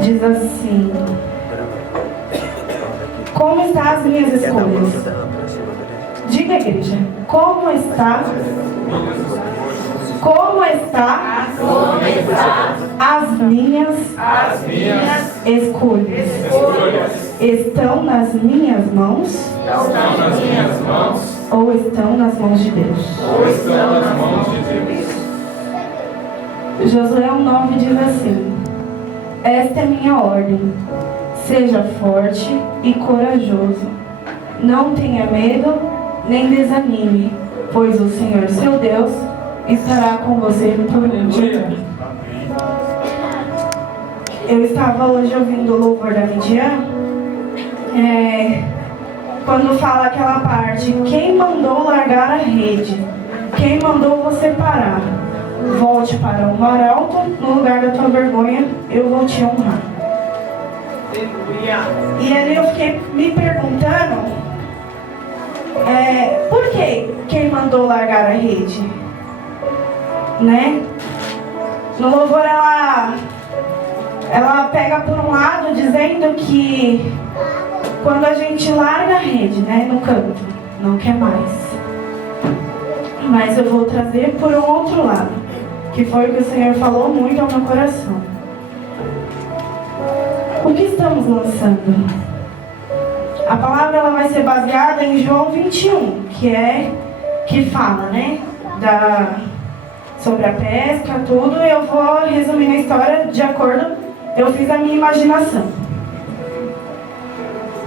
Diz assim: como estão as minhas escolhas? Diga, igreja, como está as minhas escolhas? Estão nas minhas mãos? Ou estão nas mãos de Deus? Josué 1:9 diz assim: esta é minha ordem, seja forte e corajoso, não tenha medo nem desanime, pois o Senhor seu Deus estará com você por onde for. Eu estava hoje ouvindo o louvor da Midian, quando fala aquela parte: quem mandou largar a rede? Quem mandou você parar? Volte para o mar alto, no lugar da tua vergonha, eu vou te honrar. E ali eu fiquei me perguntando, por que quem mandou largar a rede? Né? No louvor ela pega por um lado dizendo que quando a gente larga a rede, né, no canto, não quer mais. Mas eu vou trazer por um outro lado, que foi o que o Senhor falou muito ao meu coração. O que estamos lançando? A palavra ela vai ser baseada em João 21, que fala, né, sobre a pesca, tudo. Eu vou resumir a história de acordo, eu fiz a minha imaginação.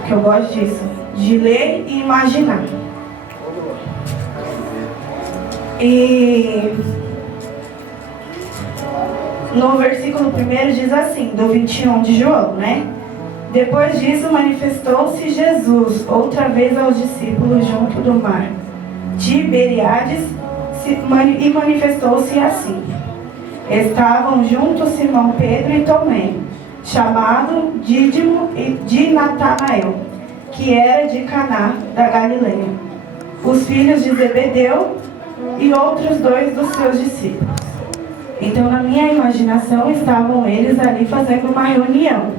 Que eu gosto disso, de ler e imaginar. E no versículo 1 diz assim, do 21 de João, né? Depois disso manifestou-se Jesus outra vez aos discípulos junto do mar Tiberíades e manifestou-se assim. Estavam juntos Simão Pedro e Tomé, chamado Dídimo de Natanael, que era de Caná da Galileia, os filhos de Zebedeu e outros 2 dos seus discípulos. Então, na minha imaginação, estavam eles ali fazendo uma reunião.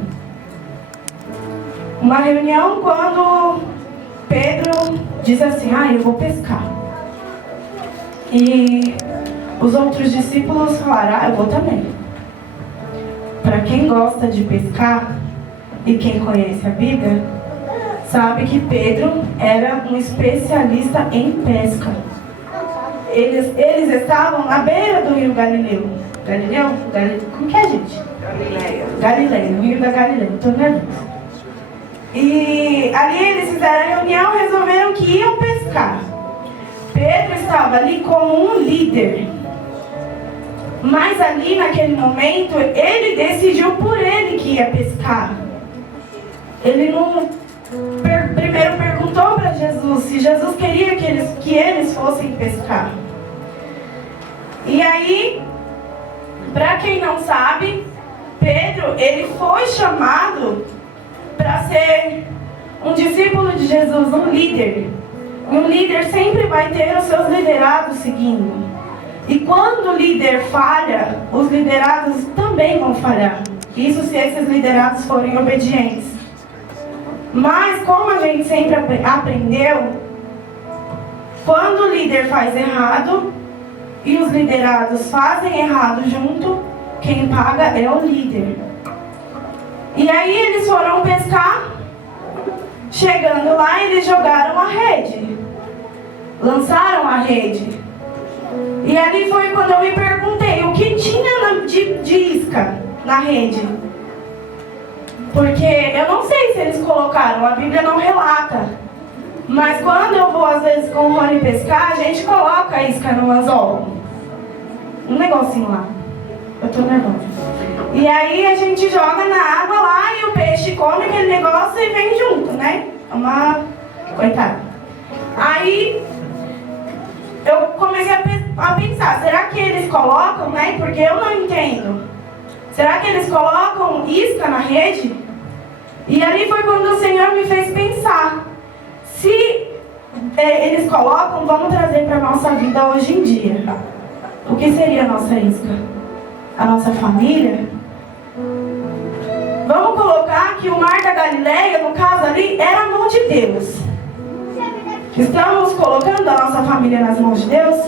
Uma reunião quando Pedro diz assim: eu vou pescar. E os outros discípulos falaram: eu vou também. Para quem gosta de pescar e quem conhece a Bíblia, sabe que Pedro era um especialista em pesca. Eles estavam na beira do rio Galileu. Como que é, gente? Galileia, no rio da Galileia. Estou nervosa. E ali eles fizeram a reunião, resolveram que iam pescar. Pedro estava ali como um líder. Mas ali naquele momento, ele decidiu por ele que ia pescar. Ele não primeiro perguntou para Jesus se Jesus queria que eles fossem pescar. E aí, para quem não sabe, Pedro, ele foi chamado para ser um discípulo de Jesus, um líder. E um líder sempre vai ter os seus liderados seguindo. E quando o líder falha, os liderados também vão falhar. Isso se esses liderados forem obedientes. Mas como a gente sempre aprendeu, quando o líder faz errado e os liderados fazem errado junto, quem paga é o líder. E aí eles foram pescar. Chegando lá, eles jogaram a rede. Lançaram a rede. E ali foi quando eu me perguntei o que tinha de isca na rede. Porque eu não sei se eles colocaram, a Bíblia não relata. Mas quando eu vou às vezes com o Rony pescar, a gente coloca a isca no anzol. Um negocinho lá. Eu tô nervosa. E aí a gente joga na água lá e o peixe come aquele negócio e vem junto, né? Coitado. Aí eu comecei a pensar, será que eles colocam, né? Porque eu não entendo. Será que eles colocam isca na rede? E ali foi quando o Senhor me fez pensar. Se eles colocam, vamos trazer para a nossa vida hoje em dia. O que seria a nossa isca? A nossa família? Vamos colocar que o mar da Galileia, no caso ali, era a mão de Deus. Estamos colocando a nossa família nas mãos de Deus?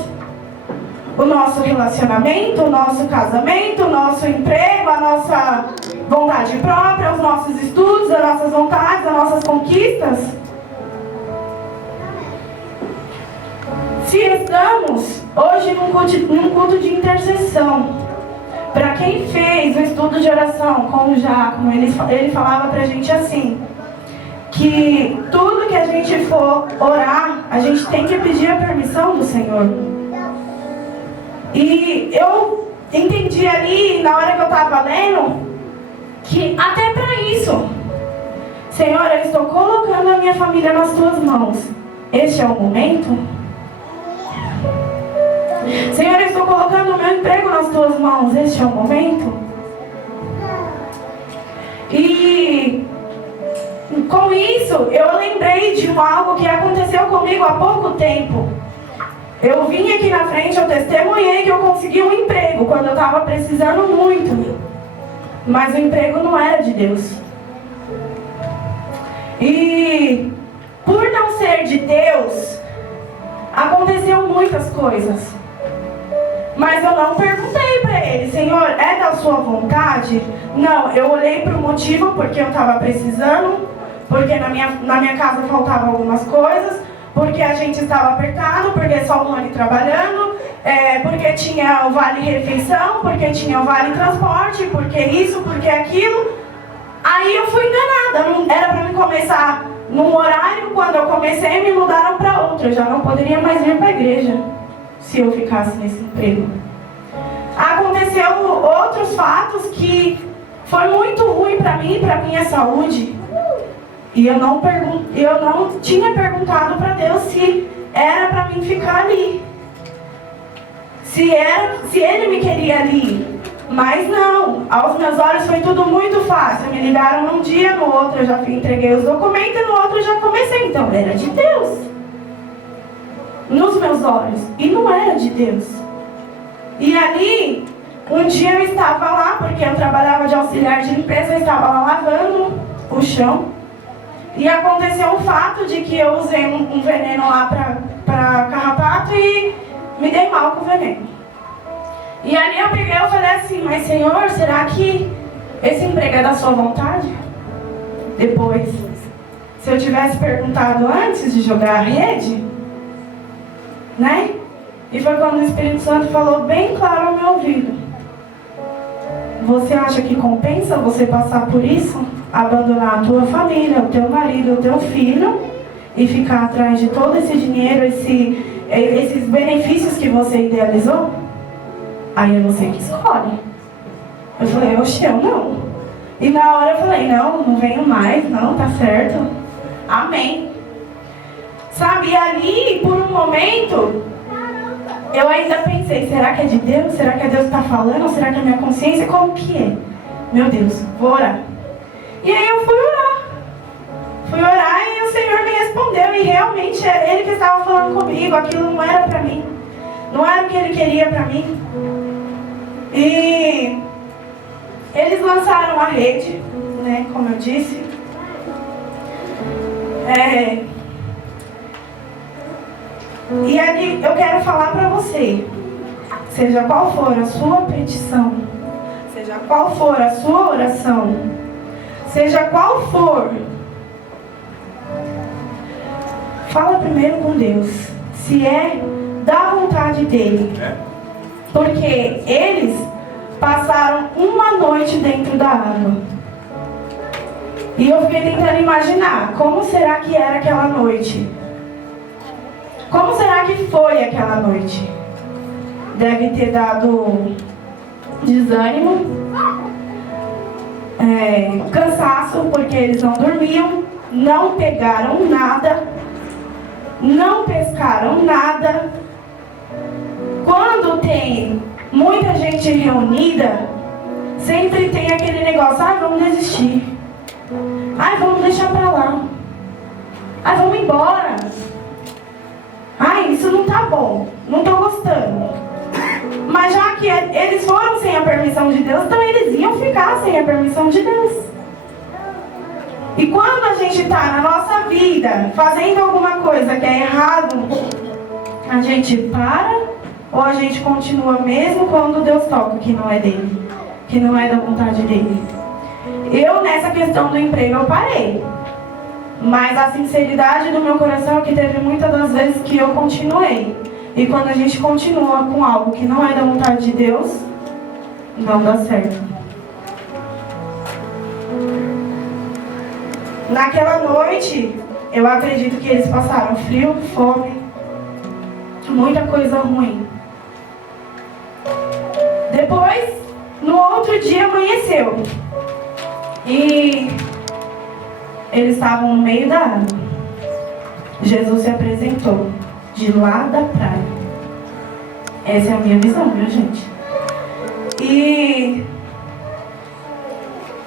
O nosso relacionamento, o nosso casamento, o nosso emprego, a nossa vontade própria, os nossos estudos, as nossas vontades, as nossas conquistas? Se estamos hoje num culto de intercessão, para quem fez o estudo de oração com o Jacomo, ele falava para a gente assim, que tudo que a gente for orar, a gente tem que pedir a permissão do Senhor. E eu entendi ali, na hora que eu estava lendo, que até para isso, Senhor, eu estou colocando a minha família nas tuas mãos. Este é o momento? Senhor, eu estou colocando o meu emprego nas tuas mãos. Este é o momento? E com isso, eu lembrei de algo que aconteceu comigo há pouco tempo. Eu vim aqui na frente, eu testemunhei que eu consegui um emprego quando eu estava precisando muito. Mas o emprego não era de Deus. E por não ser de Deus, aconteceu muitas coisas. Mas eu não perguntei para ele, Senhor, é da sua vontade? Não, eu olhei para o motivo, porque eu estava precisando, porque na minha casa faltavam algumas coisas, porque a gente estava apertado, porque só o Rony trabalhando, porque tinha o vale refeição, porque tinha o vale transporte, porque isso, porque aquilo. Aí eu fui enganada, era para me começar num horário, quando eu comecei me mudaram para outro, eu já não poderia mais vir para a igreja se eu ficasse nesse emprego. Aconteceu outros fatos que foi muito ruim para mim e para minha saúde. E eu não tinha perguntado para Deus se era para mim ficar ali. Se Ele me queria ali. Mas não, aos meus olhos foi tudo muito fácil. Me ligaram num dia, no outro eu já entreguei os documentos e no outro eu já comecei. Então era de Deus. Nos meus olhos. E não era de Deus. E ali, um dia eu estava lá, porque eu trabalhava de auxiliar de limpeza, eu estava lá lavando o chão. E aconteceu um fato de que eu usei um veneno lá para carrapato e me dei mal com o veneno. E ali eu peguei e falei assim, mas Senhor, será que esse emprego é da sua vontade? Depois, se eu tivesse perguntado antes de jogar a rede, né? E foi quando o Espírito Santo falou bem claro ao meu ouvido. Você acha que compensa você passar por isso? Abandonar a tua família, o teu marido, o teu filho e ficar atrás de todo esse dinheiro, esses benefícios que você idealizou? Aí é você que escolhe. Eu falei, oxe, eu não. E na hora eu falei, não venho mais, não, tá certo. Amém. Sabe, e ali, por um momento, eu ainda pensei, será que é de Deus? Será que é Deus que está falando? Será que é minha consciência? Como que é? Meu Deus, vou orar. E aí eu fui orar. Fui orar e o Senhor me respondeu. E realmente era Ele que estava falando comigo. Aquilo não era para mim. Não era o que Ele queria para mim. E eles lançaram a rede, né, como eu disse. E ali eu quero falar para você, seja qual for a sua petição, seja qual for a sua oração, seja qual for, fala primeiro com Deus, se é da vontade dele. Porque eles passaram uma noite dentro da água. E eu fiquei tentando imaginar, como será que era aquela noite? Como será que foi aquela noite? Deve ter dado desânimo, cansaço, porque eles não dormiam, não pegaram nada, não pescaram nada. Quando tem muita gente reunida, sempre tem aquele negócio, vamos desistir. Vamos deixar pra lá. Vamos embora. Isso não tá bom, não tô gostando. Mas já que eles foram sem a permissão de Deus, então eles iam ficar sem a permissão de Deus. E quando a gente está na nossa vida fazendo alguma coisa que é errado, a gente para ou a gente continua mesmo quando Deus toca que não é dele, que não é da vontade dele? Eu, nessa questão do emprego, eu parei. Mas a sinceridade do meu coração é que teve muitas das vezes que eu continuei. E quando a gente continua com algo que não é da vontade de Deus, não dá certo. Naquela noite, eu acredito que eles passaram frio, fome, muita coisa ruim. Depois, no outro dia amanheceu. E eles estavam no meio da água. Jesus se apresentou de lá da praia. Essa é a minha visão, viu, gente? E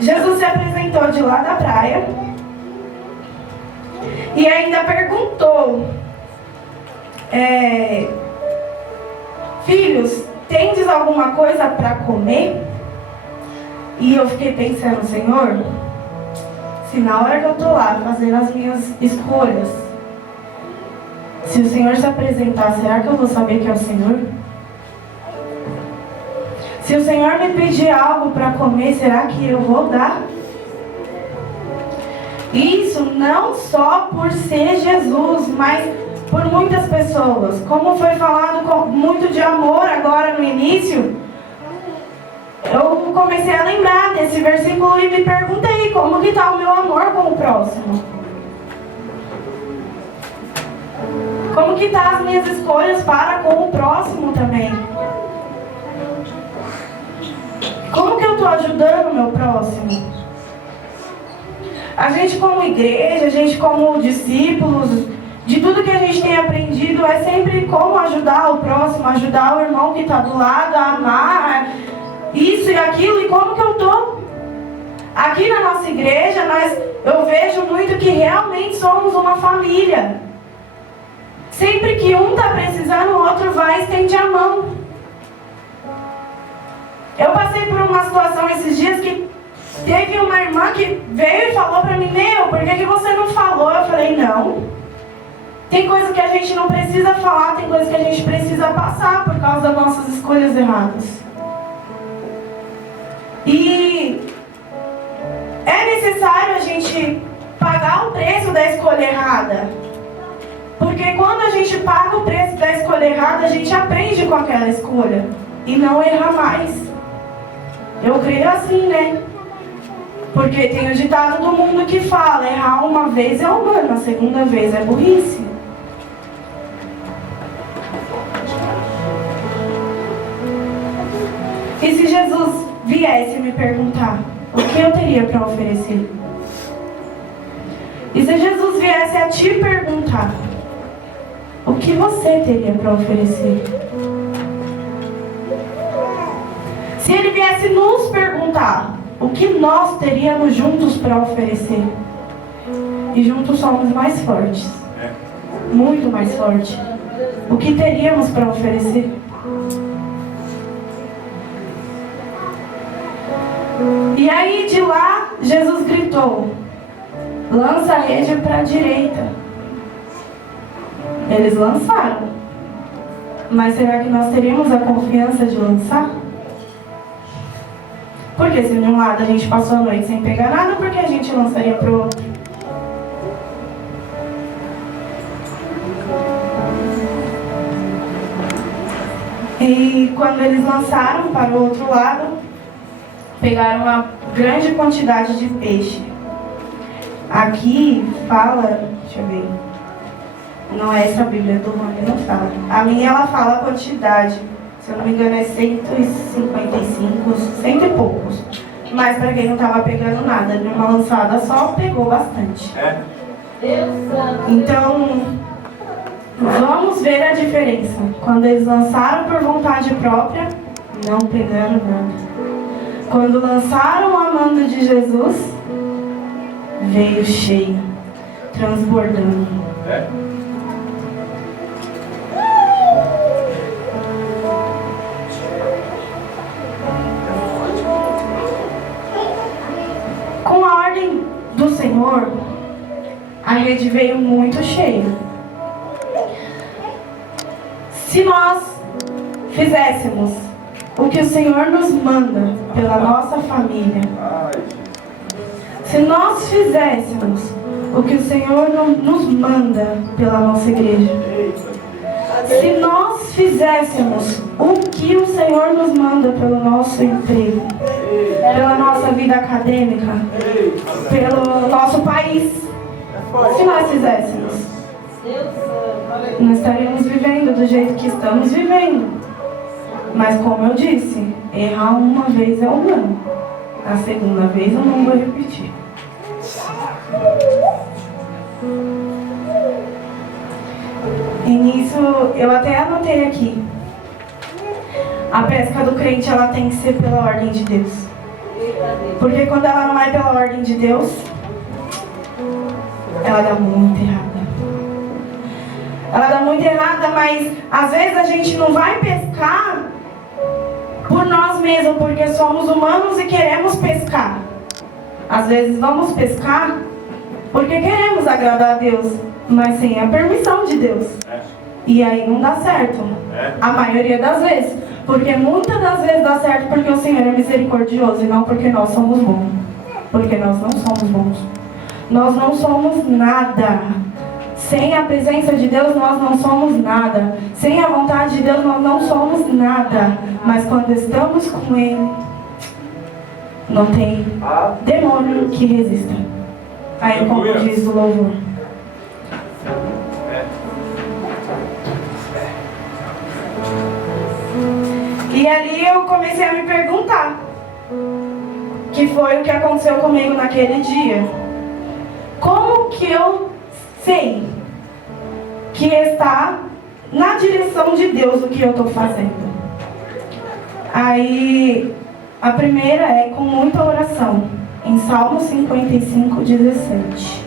Jesus se apresentou de lá da praia e ainda perguntou: filhos, tendes alguma coisa para comer? E eu fiquei pensando, Senhor, se na hora que eu estou lá fazendo as minhas escolhas, se o Senhor se apresentar, será que eu vou saber que é o Senhor? Se o Senhor me pedir algo para comer, será que eu vou dar? Isso não só por ser Jesus, mas por muitas pessoas. Como foi falado com muito de amor agora no início, eu comecei a lembrar desse versículo e me perguntei como que está o meu amor com o próximo. Como que está as minhas escolhas para com o próximo também? Como que eu estou ajudando o meu próximo? A gente como igreja, a gente como discípulos, de tudo que a gente tem aprendido é sempre como ajudar o próximo, ajudar o irmão que está do lado, a amar isso e aquilo. E como que eu estou? Aqui na nossa igreja, eu vejo muito que realmente somos uma família. Sempre que um está precisando, o outro vai e estende a mão. Eu passei por uma situação esses dias que teve uma irmã que veio e falou para mim: por que você não falou? Eu falei: não. Tem coisa que a gente não precisa falar, tem coisa que a gente precisa passar por causa das nossas escolhas erradas. E é necessário a gente pagar o preço da escolha errada. Porque quando a gente paga o preço da escolha errada, a gente aprende com aquela escolha e não erra mais. Eu creio assim, né? Porque tem o ditado do mundo que fala: errar uma vez é humano, a segunda vez é burrice. E se Jesus viesse me perguntar o que eu teria para oferecer? E se Jesus viesse a te perguntar o que você teria para oferecer? Se ele viesse nos perguntar o que nós teríamos juntos para oferecer? E juntos somos mais fortes. Muito mais fortes. O que teríamos para oferecer? E aí de lá, Jesus gritou: lança a rede para a direita. Eles lançaram. Mas será que nós teríamos a confiança de lançar? Porque se de um lado a gente passou a noite sem pegar nada, por que a gente lançaria para o outro? E quando eles lançaram para o outro lado, pegaram uma grande quantidade de peixe. Aqui fala, deixa eu ver, não é essa a Bíblia do Rony, não fala. A minha ela fala a quantidade. Se eu não me engano é 155, 100 e poucos. Mas para quem não estava pegando nada, de uma lançada só, pegou bastante. Então, vamos ver a diferença. Quando eles lançaram por vontade própria, não pegaram nada. Quando lançaram amando de Jesus, veio cheio, transbordando. Com a ordem do Senhor, Senhor, a rede veio muito cheia. Se nós fizéssemos o que o Senhor nos manda pela nossa família, se nós fizéssemos o que o Senhor nos manda pela nossa igreja, se nós fizéssemos o que o Senhor nos manda pelo nosso emprego, pela nossa vida acadêmica, pelo nosso país, se nós fizéssemos, nós estaríamos vivendo do jeito que estamos vivendo. Mas como eu disse, errar uma vez é humano, a segunda vez eu não vou repetir. E nisso eu até anotei aqui: a pesca do crente, ela tem que ser pela ordem de Deus. Porque quando ela não é pela ordem de Deus, ela dá muito errada. Ela dá muito errada, mas às vezes a gente não vai pescar por nós mesmos, porque somos humanos e queremos pescar. Às vezes vamos pescar porque queremos agradar a Deus, mas sem a permissão de Deus. E aí não dá certo. A maioria das vezes. Porque muitas das vezes dá certo porque o Senhor é misericordioso e não porque nós somos bons. Porque nós não somos bons. Nós não somos nada. Sem a presença de Deus nós não somos nada. Sem a vontade de Deus nós não somos nada. Mas quando estamos com Ele, não tem demônio que resista. Aí como diz o louvor. E ali eu comecei a me perguntar, que foi o que aconteceu comigo naquele dia. Como que eu sei que está na direção de Deus o que eu estou fazendo? Aí, a primeira é com muita oração, em Salmo 55, 17.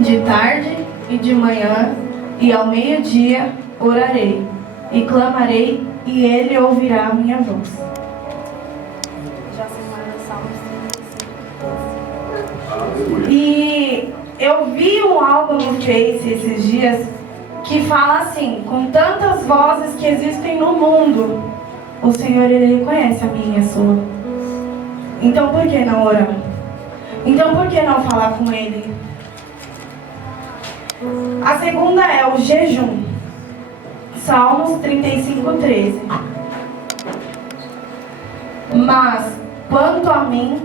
De tarde e de manhã e ao meio-dia orarei e clamarei e Ele ouvirá a minha voz. E eu vi um álbum no Face esses dias que fala assim: com tantas vozes que existem no mundo, o Senhor, Ele reconhece a minha e a sua. Então por que não orar? Então por que não falar com Ele? A segunda é o jejum. Salmos 35, 13. Mas quanto a mim,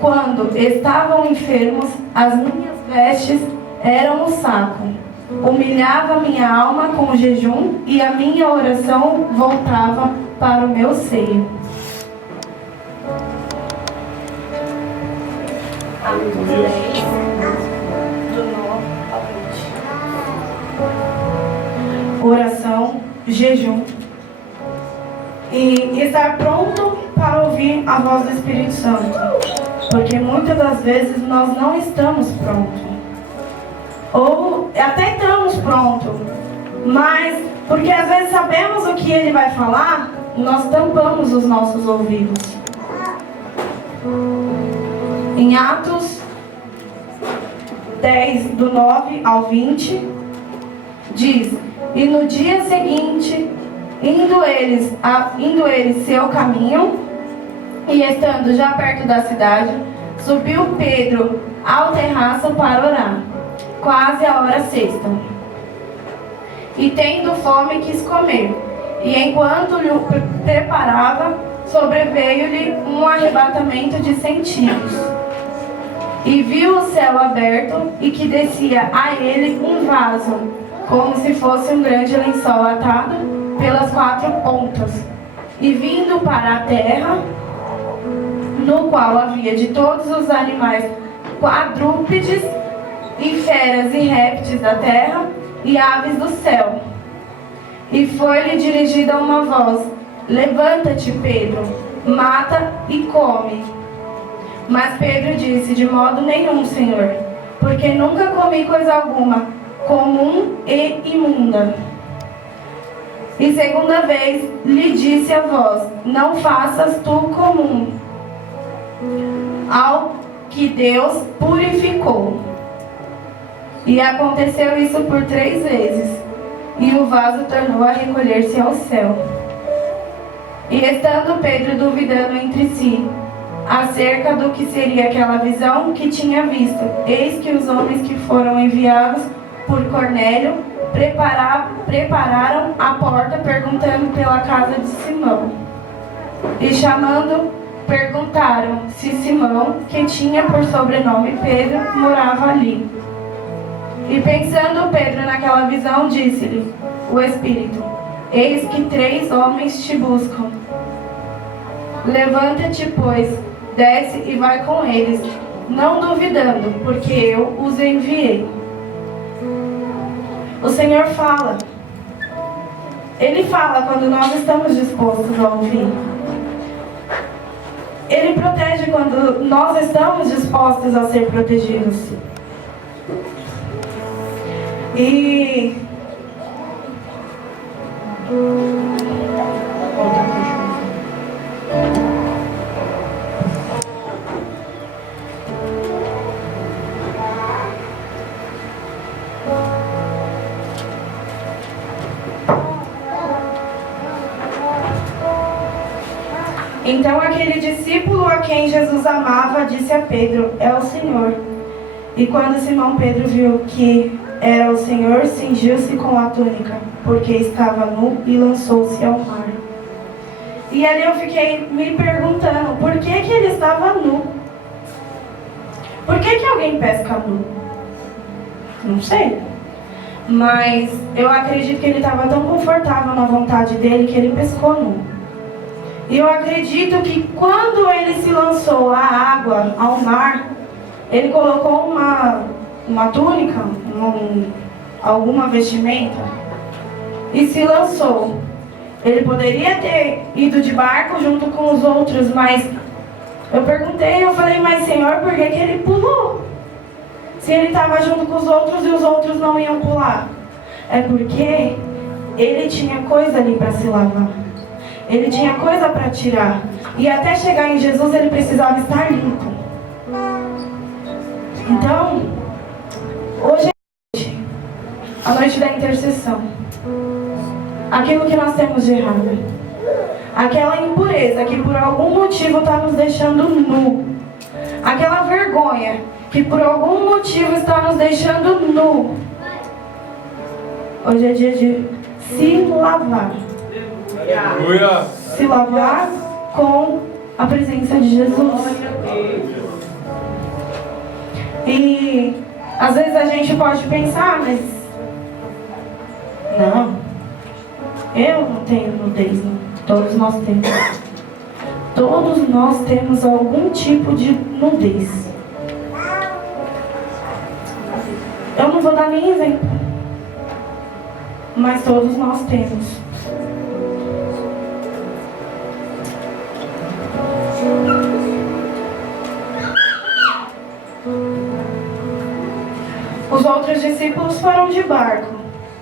quando estavam enfermos, as minhas vestes eram um saco. Humilhava minha alma com o jejum e a minha oração voltava para o meu seio. Oração, jejum e estar pronto para ouvir a voz do Espírito Santo, porque muitas das vezes nós não estamos prontos, ou até estamos prontos, mas porque às vezes sabemos o que Ele vai falar, nós tampamos os nossos ouvidos. Em Atos 10, do 9 ao 20, diz: e no dia seguinte, indo eles seu caminho, e estando já perto da cidade, subiu Pedro ao terraço para orar, quase a hora sexta. E tendo fome quis comer, e enquanto lhe preparava, sobreveio-lhe um arrebatamento de sentidos. E viu o céu aberto, e que descia a ele um vaso, como se fosse um grande lençol atado pelas 4 pontas, E vindo para a terra, no qual havia de todos os animais quadrúpedes, e feras e répteis da terra, e aves do céu. E foi-lhe dirigida uma voz: levanta-te, Pedro, mata e come. Mas Pedro disse: de modo nenhum, Senhor, porque nunca comi coisa alguma comum e imunda. E segunda vez lhe disse a voz: não faças tu comum ao que Deus purificou. E aconteceu isso por 3 vezes, e o vaso tornou a recolher-se ao céu. E estando Pedro duvidando entre si, acerca do que seria aquela visão que tinha visto, eis que os homens que foram enviados por Cornélio prepararam a porta, perguntando pela casa de Simão. E chamando, perguntaram se Simão, que tinha por sobrenome Pedro, morava ali. E pensando Pedro naquela visão, disse-lhe o Espírito: eis que 3 homens te buscam. Levanta-te, pois, desce e vai com eles, não duvidando, porque eu os enviei. O Senhor fala. Ele fala quando nós estamos dispostos a ouvir. Ele protege quando nós estamos dispostos a ser protegidos. E então aquele discípulo a quem Jesus amava disse a Pedro: é o Senhor. E quando Simão Pedro viu que era o Senhor, cingiu-se com a túnica, porque estava nu, e lançou-se ao mar. E ali eu fiquei me perguntando, por que ele estava nu? Por que alguém pesca nu? Não sei. Mas eu acredito que ele estava tão confortável na vontade dele que ele pescou nu. E eu acredito que quando ele se lançou à água, ao mar, ele colocou uma túnica, alguma vestimenta, e se lançou. Ele poderia ter ido de barco junto com os outros, mas eu falei, mas Senhor, por que ele pulou? Se ele estava junto com os outros e os outros não iam pular. É porque ele tinha coisa ali para se lavar. Ele tinha coisa para tirar. E até chegar em Jesus ele precisava estar limpo. Então, hoje é a noite da intercessão. Aquilo que nós temos de errado, aquela impureza que por algum motivo está nos deixando nu, aquela vergonha que por algum motivo está nos deixando nu. Hoje é dia de se lavar. Se lavar com a presença de Jesus. E às vezes a gente pode pensar, mas não, eu não tenho nudez, não. Todos nós temos. Todos nós temos algum tipo de nudez. Eu não vou dar nem exemplo, mas todos nós temos. Os outros discípulos foram de barco,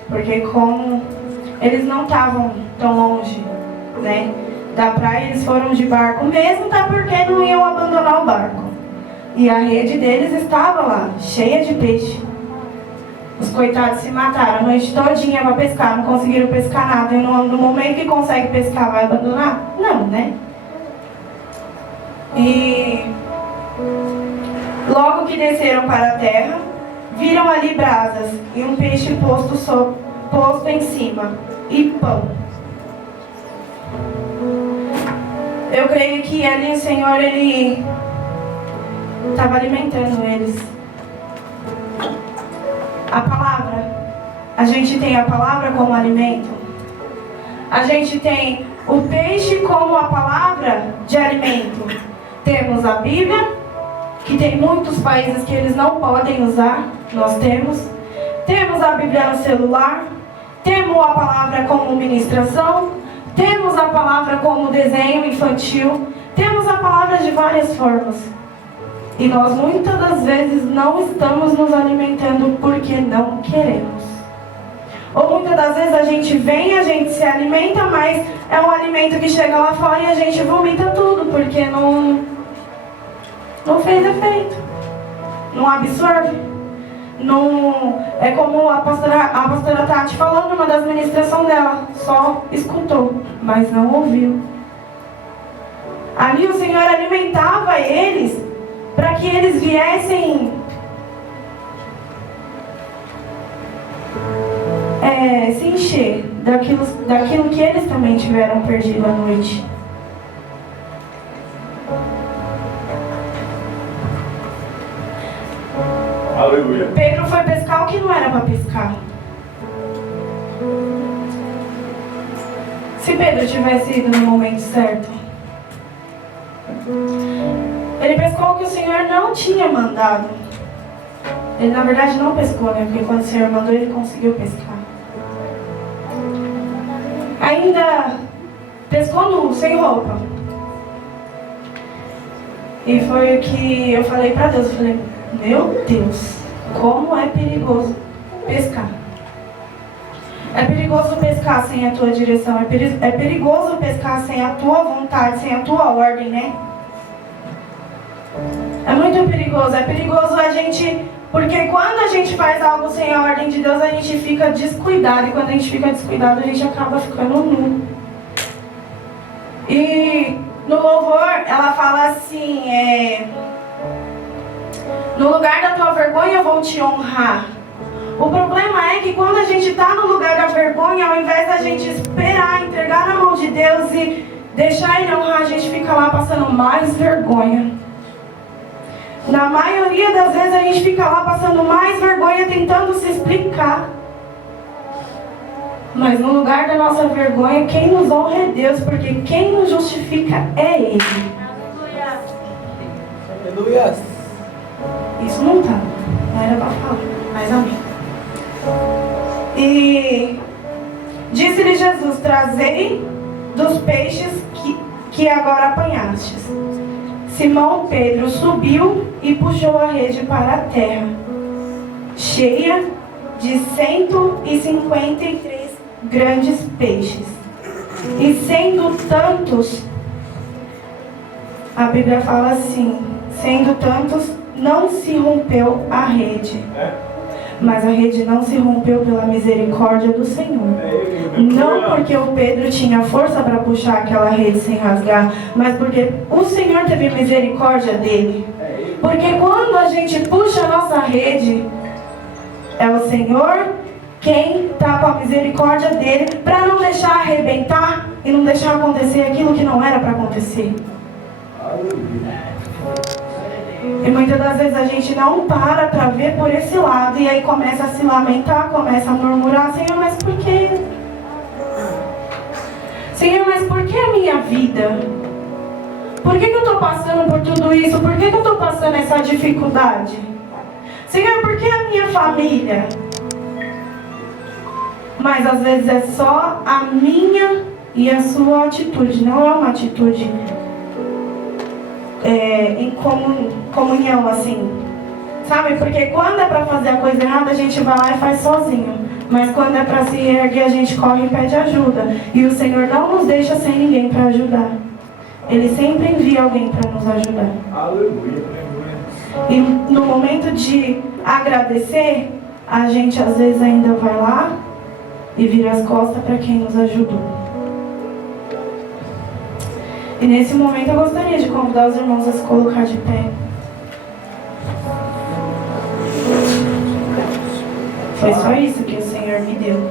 porque como eles não estavam tão longe, né, da praia, eles foram de barco mesmo, tá, porque não iam abandonar o barco. E a rede deles estava lá, cheia de peixe. Os coitados se mataram a noite todinha para pescar, não conseguiram pescar nada. E no momento que consegue pescar, vai abandonar? Não, né? E logo que desceram para a terra, viram ali brasas e um peixe posto em cima, e pão. Eu creio que ali o Senhor, Ele estava alimentando eles. A palavra, a gente tem a palavra como alimento. A gente tem o peixe como a palavra de alimento. Temos a Bíblia, que tem muitos países que eles não podem usar. Nós temos. Temos a Bíblia no celular. Temos a palavra como ministração. Temos a palavra como desenho infantil. Temos a palavra de várias formas. E nós muitas das vezes não estamos nos alimentando porque não queremos. Ou muitas das vezes a gente vem, a gente se alimenta, mas é um alimento que chega lá fora e a gente vomita tudo, porque não fez efeito. Não absorve. Não, é como a pastora Tati falou numa das ministrações dela. Só escutou, mas não ouviu. Ali o Senhor alimentava eles para que eles viessem se encher daquilo que eles também tiveram perdido à noite. Aleluia. Pedro foi pescar o que não era para pescar. Se Pedro tivesse ido no momento certo, ele pescou o que o Senhor não tinha mandado. Ele na verdade não pescou, né? Porque quando o Senhor mandou, ele conseguiu pescar. Ainda pescou nu, sem roupa. E foi o que eu falei pra Deus. Eu falei, meu Deus, como é perigoso pescar. É perigoso pescar sem a tua direção. É perigoso pescar sem a tua vontade, sem a tua ordem, né? É muito perigoso. É perigoso a gente... Porque quando a gente faz algo sem a ordem de Deus, a gente fica descuidado. E quando a gente fica descuidado, a gente acaba ficando nu. E no louvor, ela fala assim, no lugar da tua vergonha eu vou te honrar. O problema é que quando a gente está no lugar da vergonha, ao invés da gente esperar, entregar na mão de Deus e deixar Ele honrar, a gente fica lá passando mais vergonha. Na maioria das vezes a gente fica lá passando mais vergonha, tentando se explicar. Mas no lugar da nossa vergonha, quem nos honra é Deus, porque quem nos justifica é Ele. Aleluia. Isso não era para falar, mas amém. E disse-lhe Jesus, trazei dos peixes que agora apanhastes. Simão Pedro subiu e puxou a rede para a terra, cheia de 153 grandes peixes. E sendo tantos, a Bíblia fala assim, sendo tantos, não se rompeu a rede. Mas a rede não se rompeu pela misericórdia do Senhor. Não porque o Pedro tinha força para puxar aquela rede sem rasgar, mas porque o Senhor teve misericórdia dele. Porque quando a gente puxa a nossa rede, é o Senhor quem está com a misericórdia dele para não deixar arrebentar e não deixar acontecer aquilo que não era para acontecer. E muitas das vezes a gente não para ver por esse lado e aí começa a se lamentar, começa a murmurar, Senhor, mas por quê? Senhor, mas por que a minha vida? Por que eu estou passando por tudo isso? Por que eu estou passando essa dificuldade? Senhor, por que a minha família? Mas às vezes é só a minha e a sua atitude, não é uma atitude em comunhão, assim, sabe? Porque quando é para fazer a coisa errada, a gente vai lá e faz sozinho. Mas quando é para se reerguer, a gente corre e pede ajuda. E o Senhor não nos deixa sem ninguém para ajudar. Ele sempre envia alguém para nos ajudar. Aleluia. E no momento de agradecer, a gente às vezes ainda vai lá e vira as costas para quem nos ajudou. E nesse momento eu gostaria de convidar os irmãos a se colocar de pé. Foi só isso que o Senhor me deu.